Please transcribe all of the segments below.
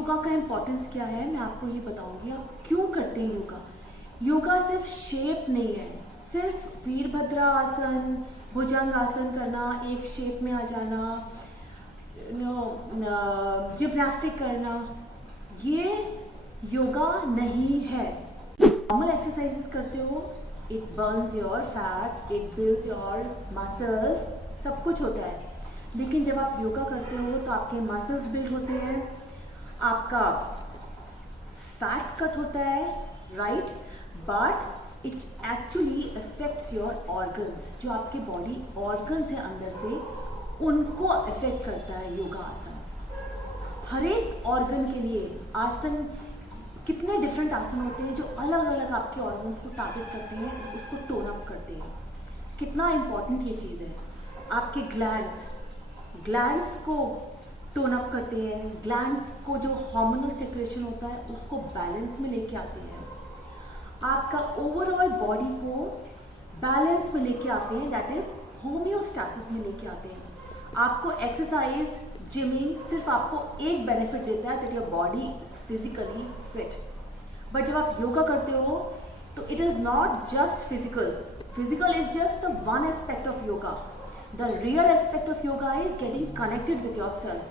योगा का इम्पोर्टेंस क्या है मैं आपको ये बताऊंगी। आप क्यों करते हैं योगा। योगा सिर्फ शेप नहीं है, सिर्फ वीरभद्रा आसन, भुजंग आसन करना, एक शेप में आ जाना, जिम्नास्टिक करना, ये योगा नहीं है। नॉर्मल एक्सरसाइजेस करते हो, it Burns your fat, it builds your muscles, सब कुछ होता है। लेकिन जब आप योगा करते हो तो आपके मसल्स बिल्ड होते हैं, आपका फैट कट होता है, right, but it actually affects your organs. जो आपके बॉडी ऑर्गन्स है अंदर से, उनको अफेक्ट करता है योगा आसन। हर एक ऑर्गन के लिए आसन, कितने डिफरेंट आसन होते हैं जो अलग अलग आपके ऑर्गन्स को टारगेट करते हैं, उसको टोन अप करते हैं। कितना इंपॉर्टेंट ये चीज़ है। आपके ग्लैंड्स को टोन अप करते हैं, ग्लैंड्स को जो हार्मोनल सिक्रेशन होता है उसको बैलेंस में लेके आते हैं, आपका ओवरऑल बॉडी को बैलेंस में लेके आते हैं, दैट इज होम्योस्टैसिस में लेके आते हैं। आपको एक्सरसाइज, जिमिंग सिर्फ आपको एक बेनिफिट देता है, that your body is physically fit. But जब आप योगा करते हो तो it is not just physical is just the one aspect of yoga. The real aspect of yoga is getting connected with yourself.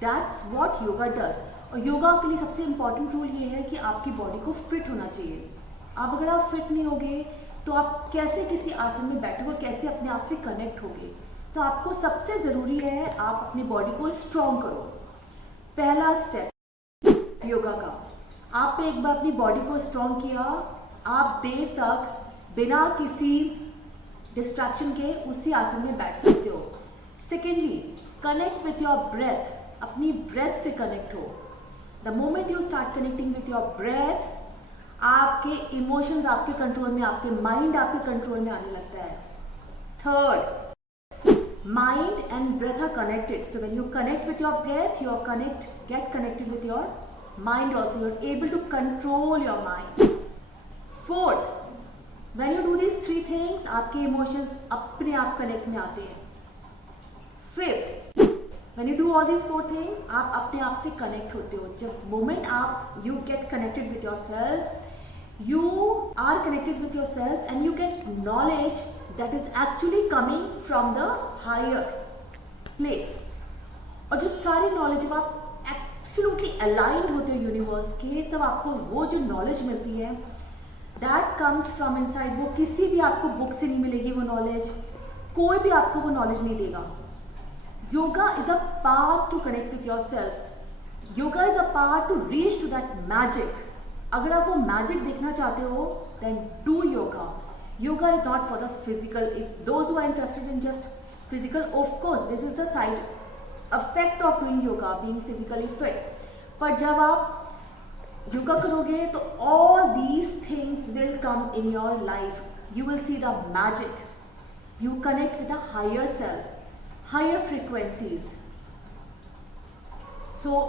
That's what yoga does. और योगा के लिए सबसे important rule ये है कि आपकी बॉडी को फिट होना चाहिए। आप अगर आप फिट नहीं होगे तो आप कैसे किसी आसन में बैठोगे, कैसे अपने आप से कनेक्ट होगे। तो आपको सबसे ज़रूरी है आप अपनी बॉडी को स्ट्रॉन्ग करो। पहला स्टेप योगा का, आपने एक बार अपनी बॉडी को स्ट्रॉन्ग किया, आप देर तक बिना किसी डिस्ट्रैक्शन के उसी आसन में बैठ सकते हो। Secondly, connect with your breath, अपनी ब्रेथ से कनेक्ट हो। The moment you start connecting with your breath, आपके इमोशंस आपके कंट्रोल में, आपके माइंड आपके कंट्रोल में आने लगता है। Third, mind and breath are connected, so when you connect with your breath, you are get connected with your mind also, you are able to control your mind. Fourth, When you do these three things, आपके emotions अपने आप connect में आते हैं। Fifth, when you do all these four things, आप अपने आप से कनेक्ट होते हो। जब मोमेंट आप you get connected with yourself, you are connected with yourself and you get knowledge that is actually coming from the higher place। और जो सारी नॉलेज, जब आप एब्सोल्युटली अलाइंड होते हो यूनिवर्स के, तब आपको वो जो नॉलेज मिलती है, दैट कम्स फ्रॉम इनसाइड। वो किसी भी आपको बुक से नहीं मिलेगी वो नॉलेज, कोई भी आपको वो नॉलेज नहीं देगा। Yoga is a path to connect with your self. Yoga is a path to reach to that magic. अगर आप वो मैजिक देखना चाहते हो, then do yoga. Yoga is not for the physical. Those who are interested in just physical, of course this is the side effect of doing yoga, being physically fit. पर जब आप योगा करोगे तो all these things will come in your life. You will see the magic. You connect with a higher self, higher frequencies. So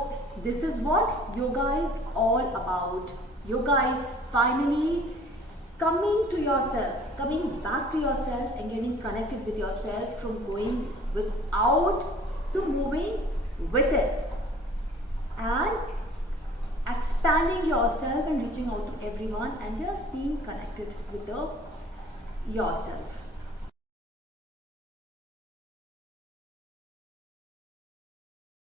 this is what yoga is all about. Yoga is finally coming to yourself, coming back to yourself and getting connected with yourself, from going without, so moving with it. And expanding yourself and reaching out to everyone and just being connected with yourself.